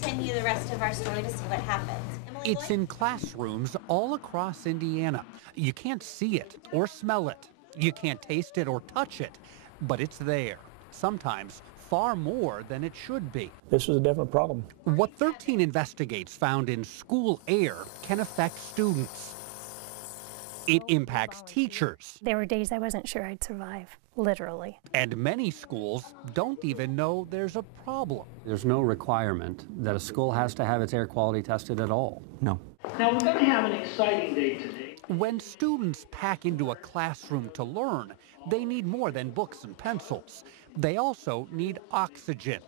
continue the rest of our story to see what happens. Emily, It's in classrooms all across Indiana. You can't see it or smell it. You can't taste it or touch it, but it's there. Sometimes far more than it should be. This is a definite problem. What 13 investigates found in school air can affect students. It impacts teachers. There were days I wasn't sure I'd survive, literally. And many schools don't even know there's a problem. There's no requirement that a school has to have its air quality tested at all. No. Now we're going to have an exciting day today. When students pack into a classroom to learn, they need more than books and pencils. They also need oxygen,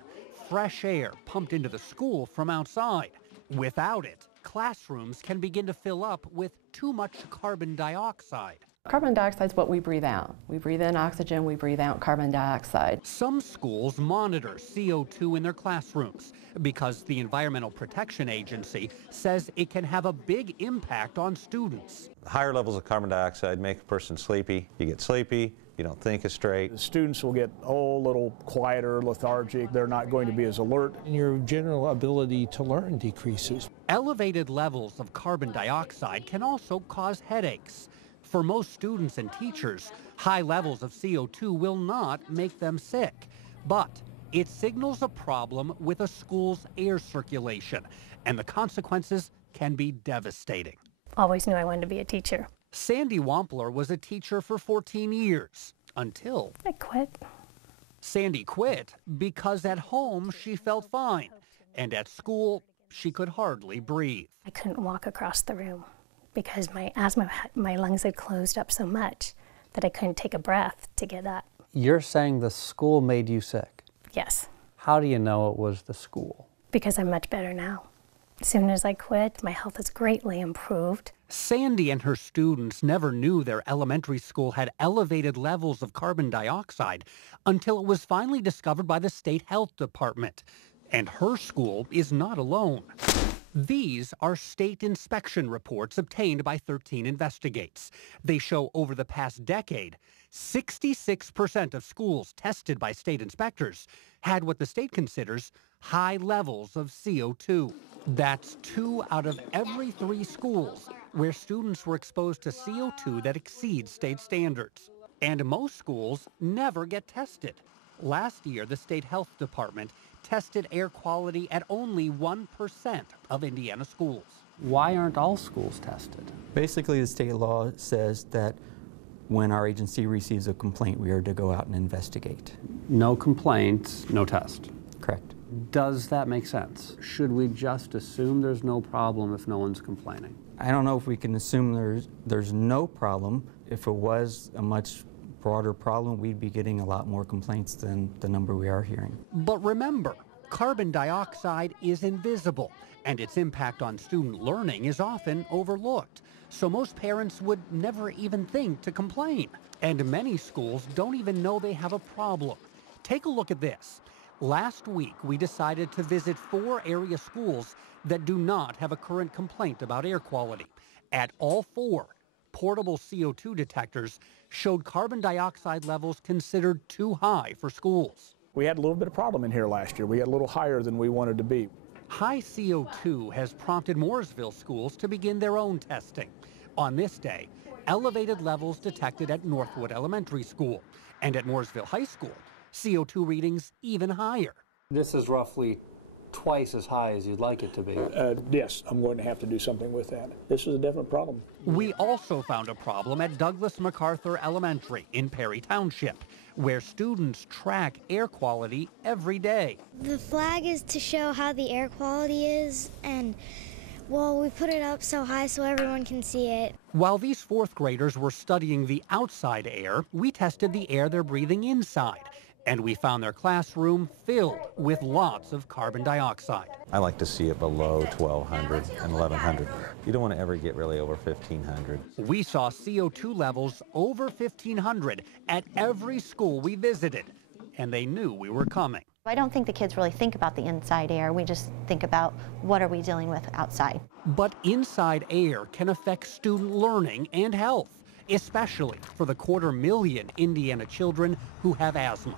fresh air pumped into the school from outside. Without it, classrooms can begin to fill up with too much carbon dioxide. Carbon dioxide is what we breathe out. We breathe in oxygen, we breathe out carbon dioxide. Some schools monitor CO2 in their classrooms because the Environmental Protection Agency says it can have a big impact on students. Higher levels of carbon dioxide make a person sleepy. You get sleepy, you don't think as straight. The students will get a little quieter, lethargic. They're not going to be as alert. And your general ability to learn decreases. Elevated levels of carbon dioxide can also cause headaches. For most students and teachers, high levels of CO2 will not make them sick, but it signals a problem with a school's air circulation, and the consequences can be devastating. Always knew I wanted to be a teacher. Sandy Wampler was a teacher for 14 years, until I quit. Sandy quit because at home she felt fine, and at school she could hardly breathe. I couldn't walk across the room because my asthma, my lungs had closed up so much that I couldn't take a breath to get up. You're saying the school made you sick? Yes. How do you know it was the school? Because I'm much better now. As soon as I quit, my health has greatly improved. Sandy and her students never knew their elementary school had elevated levels of carbon dioxide until it was finally discovered by the state health department. And her school is not alone. These are state inspection reports obtained by 13 Investigates. They show over the past decade, 66% of schools tested by state inspectors had what the state considers high levels of CO2. That's 2 out of every 3 schools where students were exposed to CO2 that exceeds state standards. And most schools never get tested. Last year, the state health department tested air quality at only 1% of Indiana schools. Why aren't all schools tested? Basically, the state law says that when our agency receives a complaint, we are to go out and investigate. No complaints, no test. Correct. Does that make sense? Should we just assume there's no problem if no one's complaining? I don't know if we can assume there's no problem. If it was a much broader problem, we'd be getting a lot more complaints than the number we are hearing. But remember, carbon dioxide is invisible, and its impact on student learning is often overlooked. So most parents would never even think to complain. And many schools don't even know they have a problem. Take a look at this. Last week, we decided to visit 4 area schools that do not have a current complaint about air quality. At all 4, portable CO2 detectors showed carbon dioxide levels considered too high for schools. We had a little bit of problem in here last year. We got a little higher than we wanted to be. High CO2 has prompted Mooresville schools to begin their own testing. On this day, elevated levels detected at Northwood Elementary School, and at Mooresville High School, CO2 readings even higher. This is roughly twice as high as you'd like it to be. Yes, I'm going to have to do something with that. This is a definite problem. We also found a problem at Douglas MacArthur Elementary in Perry Township, where students track air quality every day. The flag is to show how the air quality is, and well, we put it up so high so everyone can see it. While these 4th graders were studying the outside air, we tested the air they're breathing inside. And we found their classroom filled with lots of carbon dioxide. I like to see it below 1,200 and 1,100. You don't want to ever get really over 1,500. We saw CO2 levels over 1,500 at every school we visited, and they knew we were coming. I don't think the kids really think about the inside air. We just think about what are we dealing with outside. But inside air can affect student learning and health, especially for the 250,000 Indiana children who have asthma.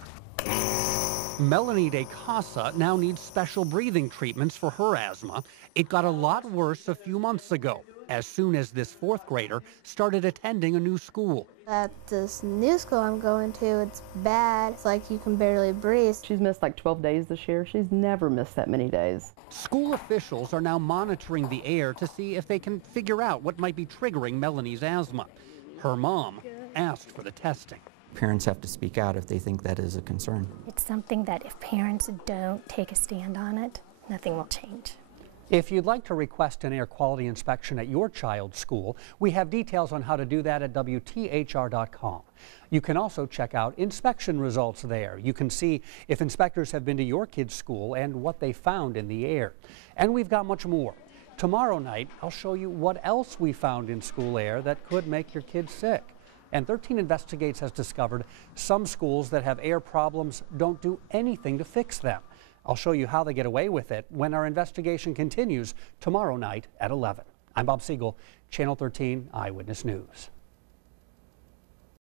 Melanie De Casa now needs special breathing treatments for her asthma. It got a lot worse a few months ago, as soon as this fourth grader started attending a new school. At this new school I'm going to, it's bad. It's like you can barely breathe. She's missed like 12 days this year. She's never missed that many days. School officials are now monitoring the air to see if they can figure out what might be triggering Melanie's asthma. Her mom asked for the testing. Parents have to speak out if they think that is a concern. It's something that if parents don't take a stand on it, nothing will change. If you'd like to request an air quality inspection at your child's school, we have details on how to do that at WTHR.com. You can also check out inspection results there. You can see if inspectors have been to your kid's school and what they found in the air. And we've got much more. Tomorrow night, I'll show you what else we found in school air that could make your kids sick. And 13 Investigates has discovered some schools that have air problems don't do anything to fix them. I'll show you how they get away with it when our investigation continues tomorrow night at 11. I'm Bob Siegel, Channel 13 Eyewitness News.